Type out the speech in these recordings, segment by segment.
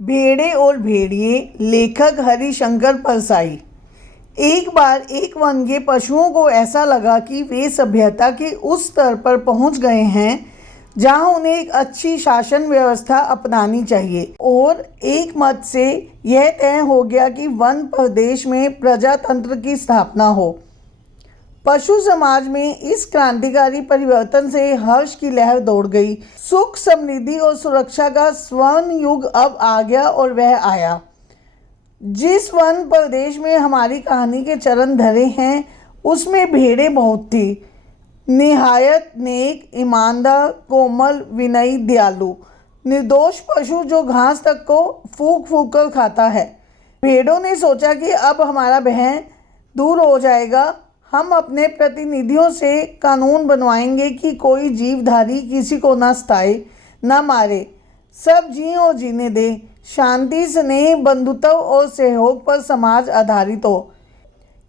भेड़े और भेड़िए, लेखक हरिशंकर परसाई। एक बार एक वन के पशुओं को ऐसा लगा कि वे सभ्यता के उस स्तर पर पहुंच गए हैं जहां उन्हें एक अच्छी शासन व्यवस्था अपनानी चाहिए, और एक मत से यह तय हो गया कि वन प्रदेश में प्रजातंत्र की स्थापना हो। पशु समाज में इस क्रांतिकारी परिवर्तन से हर्ष की लहर दौड़ गई। सुख, समृद्धि और सुरक्षा का स्वर्ण युग अब आ गया, और वह आया जिस वन प्रदेश में हमारी कहानी के चरण धरे हैं, उसमें भेड़ें बहुत थी, निहायत नेक, ईमानदार, कोमल, विनयी, दयालु, निर्दोष पशु जो घास तक को फूंक फूंक कर खाता है। भेड़ों ने सोचा कि अब हमारा भय दूर हो जाएगा। हम अपने प्रतिनिधियों से कानून बनवाएंगे कि कोई जीवधारी किसी को न सताए, न मारे, सब जिए और जीने दे। शांति, स्नेह, बंधुत्व और सहयोग पर समाज आधारित हो।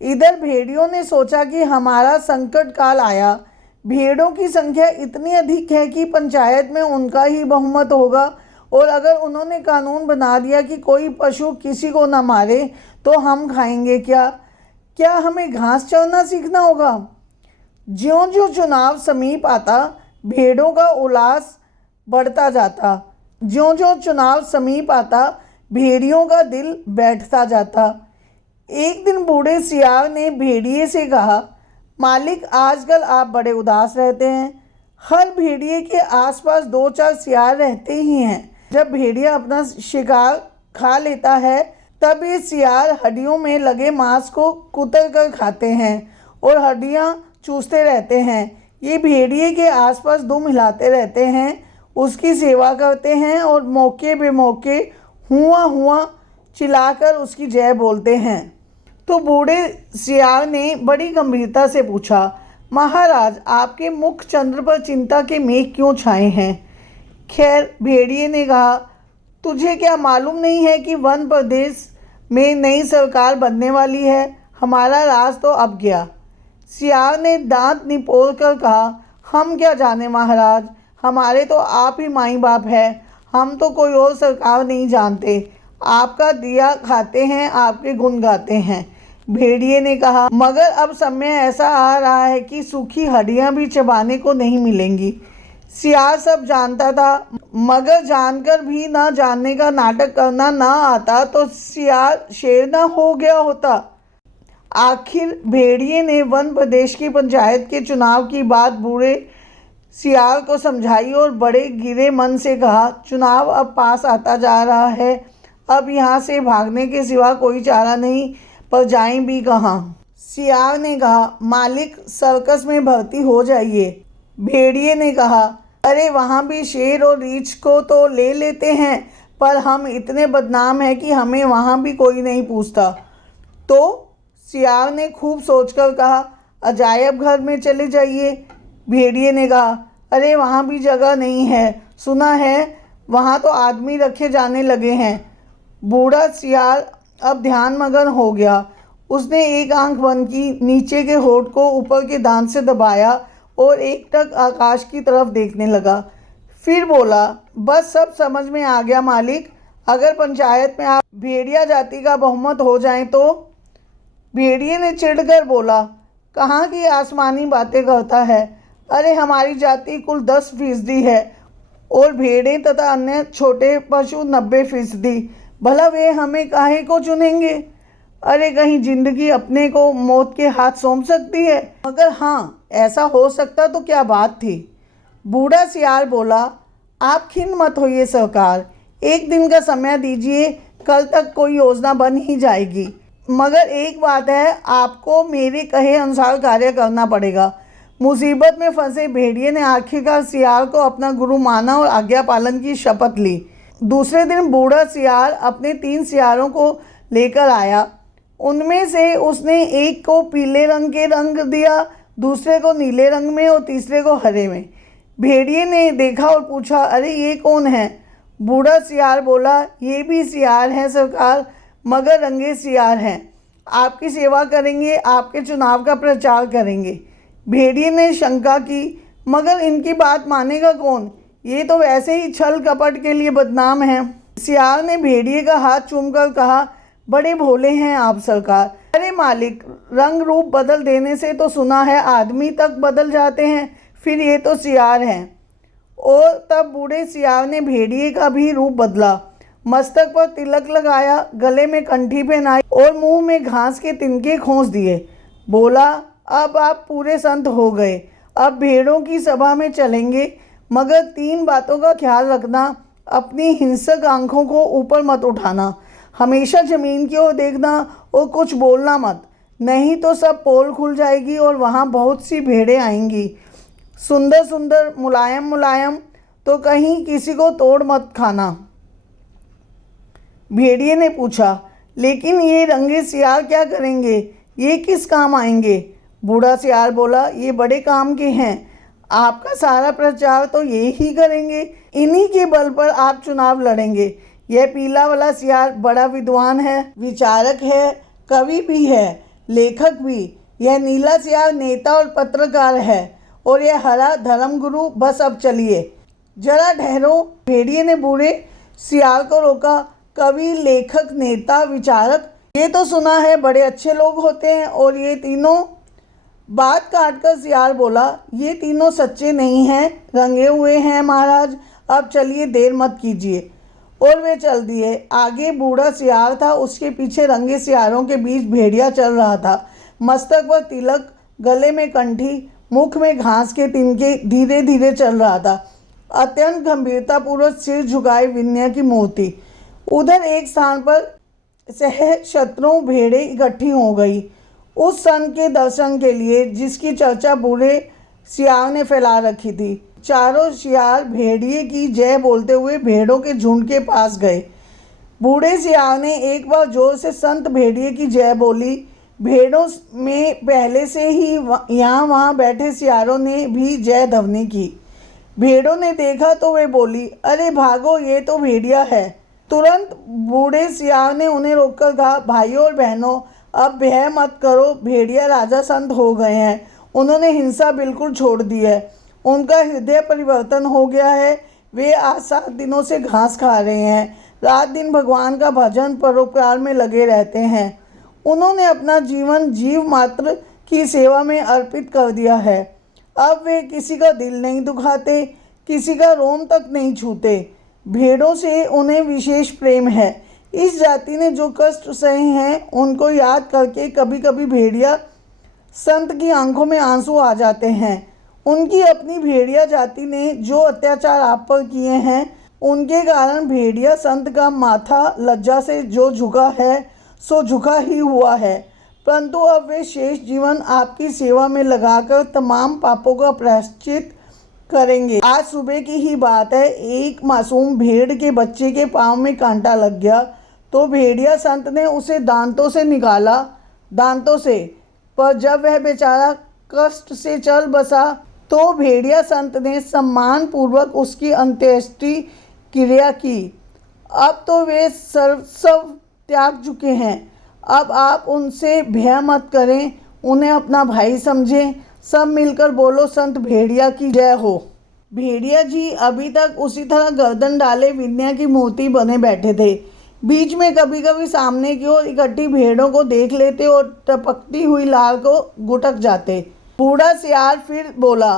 इधर भेड़ियों ने सोचा कि हमारा संकट काल आया। भेड़ों की संख्या इतनी अधिक है कि पंचायत में उनका ही बहुमत होगा, और अगर उन्होंने कानून बना दिया कि कोई पशु किसी को न मारे, तो हम खाएंगे क्या हमें घास चरना सीखना होगा? ज्यों-ज्यों चुनाव समीप आता, भेड़ों का उल्लास बढ़ता जाता। ज्यों-ज्यों चुनाव समीप आता, भेड़ियों का दिल बैठता जाता। एक दिन बूढ़े सियार ने भेड़िए से कहा, मालिक, आजकल आप बड़े उदास रहते हैं। हर भेड़िए के आसपास 2-4 सियार रहते ही हैं। जब भेड़िया अपना शिकार खा लेता है, तब ये सियार हड्डियों में लगे मांस को कुतर कर खाते हैं और हड्डियां चूसते रहते हैं। ये भेड़िए के आसपास दुम हिलाते रहते हैं, उसकी सेवा करते हैं और मौके बेमौके हुआ हुआ चिल्लाकर उसकी जय बोलते हैं। तो बूढ़े सियार ने बड़ी गंभीरता से पूछा, महाराज, आपके मुख चंद्र पर चिंता के मेघ क्यों छाए हैं? खैर, भेड़िए ने कहा, तुझे क्या मालूम नहीं है कि वन प्रदेश में नई सरकार बनने वाली है? हमारा राज तो अब गया। सियार ने दांत निपोड़ कर कहा, हम क्या जाने महाराज, हमारे तो आप ही माई बाप है। हम तो कोई और सरकार नहीं जानते। आपका दिया खाते हैं, आपके गुण गाते हैं। भेड़िए ने कहा, मगर अब समय ऐसा आ रहा है कि सूखी हड्डियां भी चबाने को नहीं मिलेंगी। सियार सब जानता था, मगर जानकर भी न जानने का नाटक करना ना आता तो सियार शेर न हो गया होता। आखिर भेड़िए ने वन प्रदेश की पंचायत के चुनाव की बात बूढ़े सियार को समझाई और बड़े गिरे मन से कहा, चुनाव अब पास आता जा रहा है, अब यहाँ से भागने के सिवा कोई चारा नहीं, पर जाएं भी कहाँ? सियार ने कहा, मालिक, सर्कस में भर्ती हो जाइए। भेड़िए ने कहा, अरे वहाँ भी शेर और रीछ को तो ले लेते हैं, पर हम इतने बदनाम हैं कि हमें वहाँ भी कोई नहीं पूछता। तो सियार ने खूब सोचकर कहा, अजायब घर में चले जाइए। भेड़िए ने कहा, अरे वहाँ भी जगह नहीं है, सुना है वहाँ तो आदमी रखे जाने लगे हैं। बूढ़ा सियार अब ध्यान मगन हो गया। उसने एक आंख बंद की, नीचे के होंठ को ऊपर के दांत से दबाया और एकटक आकाश की तरफ देखने लगा। फिर बोला, बस सब समझ में आ गया मालिक, अगर पंचायत में आप भेड़िया जाति का बहुमत हो जाएं तो? भेड़िए ने चिढ़कर बोला, कहाँ की आसमानी बातें करता है? अरे हमारी जाति कुल 10% है और भेड़ें तथा अन्य छोटे पशु 90%। भला वे हमें काहे को चुनेंगे? अरे कहीं जिंदगी अपने को मौत के हाथ सौंप सकती है? मगर हाँ, ऐसा हो सकता तो क्या बात थी। बूढ़ा सियार बोला, आप खिन्न मत होइए सरकार, एक दिन का समय दीजिए, कल तक कोई योजना बन ही जाएगी। मगर एक बात है, आपको मेरे कहे अनुसार कार्य करना पड़ेगा। मुसीबत में फंसे भेड़िए ने आखिरकार सियार को अपना गुरु माना और आज्ञा पालन की शपथ ली। दूसरे दिन बूढ़ा सियार अपने 3 सियारों को लेकर आया। उनमें से उसने एक को पीले रंग के रंग दिया, दूसरे को नीले रंग में और तीसरे को हरे में। भेड़िए ने देखा और पूछा, अरे ये कौन है? बूढ़ा सियार बोला, ये भी सियार हैं सरकार, मगर रंगे सियार हैं। आपकी सेवा करेंगे, आपके चुनाव का प्रचार करेंगे। भेड़िए ने शंका की, मगर इनकी बात मानेगा कौन? ये तो वैसे ही छल कपट के लिए बदनाम हैं। सियार ने भेड़िए का हाथ चूमकर कहा, बड़े भोले हैं आप सरकार। अरे मालिक, रंग रूप बदल देने से तो सुना है आदमी तक बदल जाते हैं, फिर ये तो सियार हैं। और तब बूढ़े सियार ने भेड़िए का भी रूप बदला, मस्तक पर तिलक लगाया, गले में कंठी पहनाई और मुंह में घास के तिनके खोस दिए। बोला, अब आप पूरे संत हो गए, अब भेड़ों की सभा में चलेंगे, मगर 3 बातों का ख्याल रखना। अपनी हिंसक आंखों को ऊपर मत उठाना, हमेशा ज़मीन की ओर देखना और कुछ बोलना मत, नहीं तो सब पोल खुल जाएगी और वहाँ बहुत सी भेड़ें आएंगी, सुंदर सुंदर, मुलायम मुलायम, तो कहीं किसी को तोड़ मत खाना। भेड़िए ने पूछा, लेकिन ये रंगे सियार क्या करेंगे, ये किस काम आएंगे? बूढ़ा सियार बोला, ये बड़े काम के हैं, आपका सारा प्रचार तो ये ही करेंगे, इन्हीं के बल पर आप चुनाव लड़ेंगे। यह पीला वाला सियार बड़ा विद्वान है, विचारक है, कवि भी है, लेखक भी। यह नीला सियार नेता और पत्रकार है, और यह हरा धर्मगुरु। बस अब चलिए। जरा ठहरो, भेड़िए ने बूढ़े सियार को रोका। कवि, लेखक, नेता, विचारक, ये तो सुना है बड़े अच्छे लोग होते हैं, और ये तीनों? बात काटकर सियार बोला, ये तीनों सच्चे नहीं हैं, रंगे हुए हैं महाराज। अब चलिए, देर मत कीजिए। और वे चल दिए। आगे बूढ़ा सियार था, उसके पीछे रंगे सियारों के बीच भेड़िया चल रहा था। मस्तक पर तिलक, गले में कंठी, मुख में घास के तिनके, धीरे धीरे चल रहा था। अत्यंत गंभीरतापूर्वक सिर झुकाए विनय की मूर्ति। उधर एक स्थान पर सहस्त्रों भेड़ें इकट्ठी हो गई उस संत के दर्शन के लिए, जिसकी चर्चा बूढ़े सियार ने फैला रखी थी। चारों सियार भेड़िए की जय बोलते हुए भेड़ों के झुंड के पास गए। बूढ़े सियार ने एक बार जोर से संत भेड़िए की जय बोली। भेड़ों में पहले से ही यहाँ वहाँ बैठे सियारों ने भी जय ध्वनि की। भेड़ों ने देखा तो वे बोली, अरे भागो, ये तो भेड़िया है। तुरंत बूढ़े सियार ने उन्हें रोककर कहा, भाइयों और बहनों, अब भय मत करो, भेड़िया राजा संत हो गए हैं, उन्होंने हिंसा बिल्कुल छोड़ दी है, उनका हृदय परिवर्तन हो गया है। वे आज 7 दिनों से घास खा रहे हैं, रात दिन भगवान का भजन परोपकार में लगे रहते हैं। उन्होंने अपना जीवन जीव मात्र की सेवा में अर्पित कर दिया है। अब वे किसी का दिल नहीं दुखाते, किसी का रोम तक नहीं छूते। भेड़ों से उन्हें विशेष प्रेम है। इस जाति ने जो कष्ट सहे हैं, उनको याद करके कभी कभी भेड़िया संत की आंखों में आंसू आ जाते हैं। उनकी अपनी भेड़िया जाति ने जो अत्याचार आप पर किए हैं, उनके कारण भेड़िया संत का माथा लज्जा से जो झुका है सो झुका ही हुआ है, परंतु अब वे शेष जीवन आपकी सेवा में लगाकर तमाम पापों का प्रायश्चित करेंगे। आज सुबह की ही बात है, एक मासूम भेड़ के बच्चे के पाँव में कांटा लग गया, तो भेड़िया संत ने उसे दांतों से निकाला, दांतों से। पर जब वह बेचारा कष्ट से चल बसा, तो भेड़िया संत ने सम्मान पूर्वक उसकी अंत्येष्टि क्रिया की। अब तो वे सर्वस्व त्याग चुके हैं। अब आप उनसे भय मत करें, उन्हें अपना भाई समझें। सब मिलकर बोलो, संत भेड़िया की जय हो। भेड़िया जी अभी तक उसी तरह गर्दन डाले विनय की मूर्ति बने बैठे थे। बीच में कभी कभी सामने की ओर इकट्ठी भेड़ों को देख लेते और टपकती हुई लार को गुटक जाते। बूढ़ा सियार फिर बोला,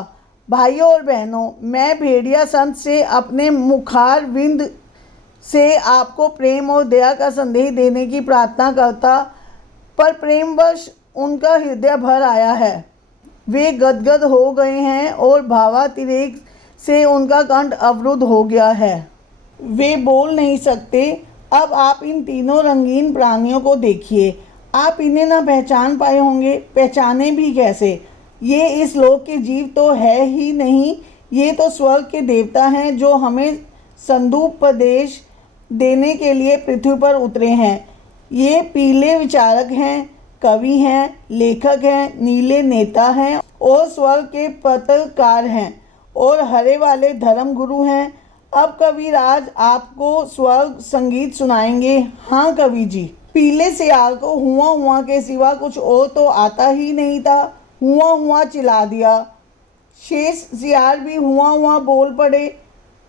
भाइयों और बहनों, मैं भेड़िया संत से अपने मुखार विंद से आपको प्रेम और दया का संदेश देने की प्रार्थना करता, पर प्रेमवश उनका हृदय भर आया है। वे गदगद हो गए हैं और भावातिरेक से उनका कंठ अवरुद्ध हो गया है। वे बोल नहीं सकते। अब आप इन तीनों रंगीन प्राणियों को देखिए। आप इन्हें ना पहचान पाए होंगे, पहचाने भी कैसे? ये इस लोक के जीव तो है ही नहीं, ये तो स्वर्ग के देवता हैं जो हमें संदूपदेश देने के लिए पृथ्वी पर उतरे हैं। ये पीले विचारक हैं, कवि हैं, लेखक हैं, नीले नेता हैं और स्वर्ग के पत्रकार हैं, और हरे वाले धर्म गुरु हैं। अब कविराज आपको स्वर्ग संगीत सुनाएंगे। हाँ कवि जी। पीले सियार को हुआ हुआ के सिवा कुछ और तो आता ही नहीं था। हुआ हुआ चिल्ला दिया। शेष सियार भी हुआ हुआ बोल पड़े।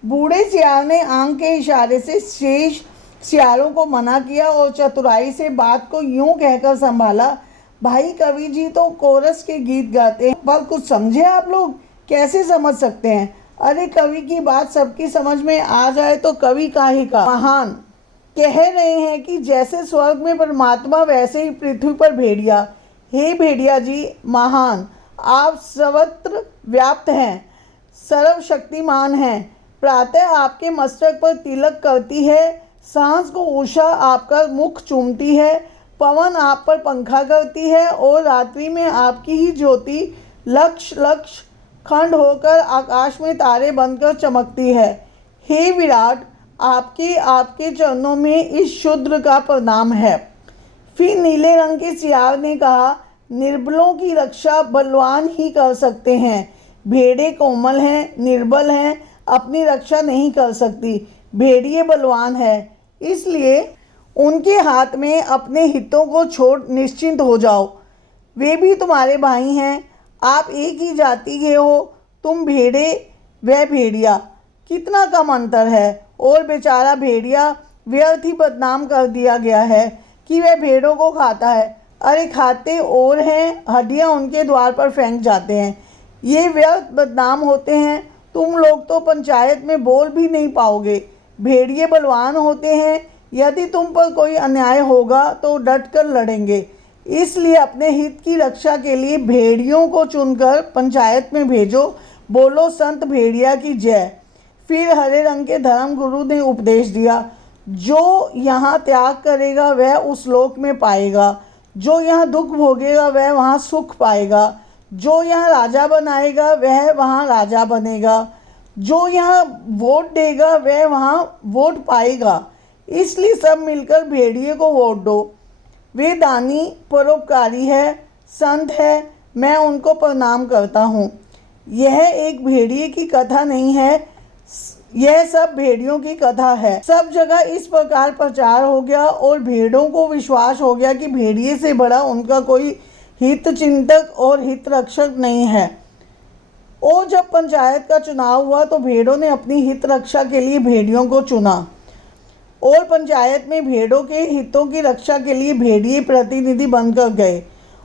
बूढ़े सियार ने आंख के इशारे से शेष सियारों को मना किया और चतुराई से बात को यूं कहकर संभाला, भाई कवि जी तो कोरस के गीत गाते हैं, पर कुछ समझे आप लोग? कैसे समझ सकते हैं? अरे कवि की बात सबकी समझ में आ जाए तो कवि काहे का महान। कह रहे हैं कि जैसे स्वर्ग में परमात्मा वैसे ही पृथ्वी पर भेड़िया। हे भेड़िया जी महान, आप सर्वत्र व्याप्त हैं, सर्वशक्तिमान हैं। प्रातः आपके मस्तक पर तिलक करती है, सांझ को उषा आपका मुख चूमती है, पवन आप पर पंखा करती है और रात्रि में आपकी ही ज्योति लक्ष लक्ष खंड होकर आकाश में तारे बनकर चमकती है। हे विराट, आपके चरणों में इस शूद्र का प्रणाम है। फिर नीले रंग के सियार ने कहा, निर्बलों की रक्षा बलवान ही कर सकते हैं। भेड़ें कोमल हैं, निर्बल हैं, अपनी रक्षा नहीं कर सकती। भेड़िए बलवान है, इसलिए उनके हाथ में अपने हितों को छोड़ निश्चिंत हो जाओ। वे भी तुम्हारे भाई हैं, आप एक ही जाति के हो। तुम भेड़े, वह भेड़िया, कितना कम अंतर है। और बेचारा भेड़िया व्यर्थ ही बदनाम कर दिया गया है कि वह भेड़ों को खाता है। अरे खाते और हैं, हड्डियां उनके द्वार पर फेंक जाते हैं। ये व्यर्थ बदनाम होते हैं। तुम लोग तो पंचायत में बोल भी नहीं पाओगे। भेड़िए बलवान होते हैं, यदि तुम पर कोई अन्याय होगा तो डट कर लड़ेंगे। इसलिए अपने हित की रक्षा के लिए भेड़ियों को चुनकर पंचायत में भेजो। बोलो संत भेड़िया की जय। फिर हरे रंग के धर्म गुरु ने उपदेश दिया, जो यहाँ त्याग करेगा वह उस लोक में पाएगा, जो यहाँ दुख भोगेगा वह वहाँ सुख पाएगा, जो यहाँ राजा बनाएगा वह वहाँ राजा बनेगा, जो यहाँ वोट देगा वह वहाँ वोट पाएगा। इसलिए सब मिलकर भेड़िए को वोट दो। वे दानी परोपकारी है, संत है, मैं उनको प्रणाम करता हूँ। यह एक भेड़िए की कथा नहीं है, यह सब भेड़ियों की कथा है। सब जगह इस प्रकार प्रचार हो गया और भेड़ों को विश्वास हो गया कि भेड़िए से बड़ा उनका कोई हित चिंतक और हित रक्षक नहीं है। और जब पंचायत का चुनाव हुआ तो भेड़ों ने अपनी हित रक्षा के लिए भेड़ियों को चुना और पंचायत में भेड़ों के हितों की रक्षा के लिए भेड़िए प्रतिनिधि बनकर गए।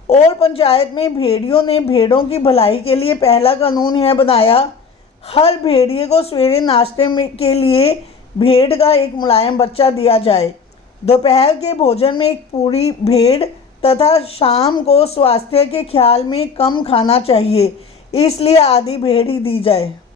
और पंचायत में भेड़ियों ने भेड़ों की भलाई के लिए पहला कानून यह बनाया, हर भेड़िए को सवेरे नाश्ते के लिए भेड़ का एक मुलायम बच्चा दिया जाए, दोपहर के भोजन में एक पूरी भेड़ तथा शाम को स्वास्थ्य के ख्याल में कम खाना चाहिए, इसलिए आधी भेड़ ही दी जाए।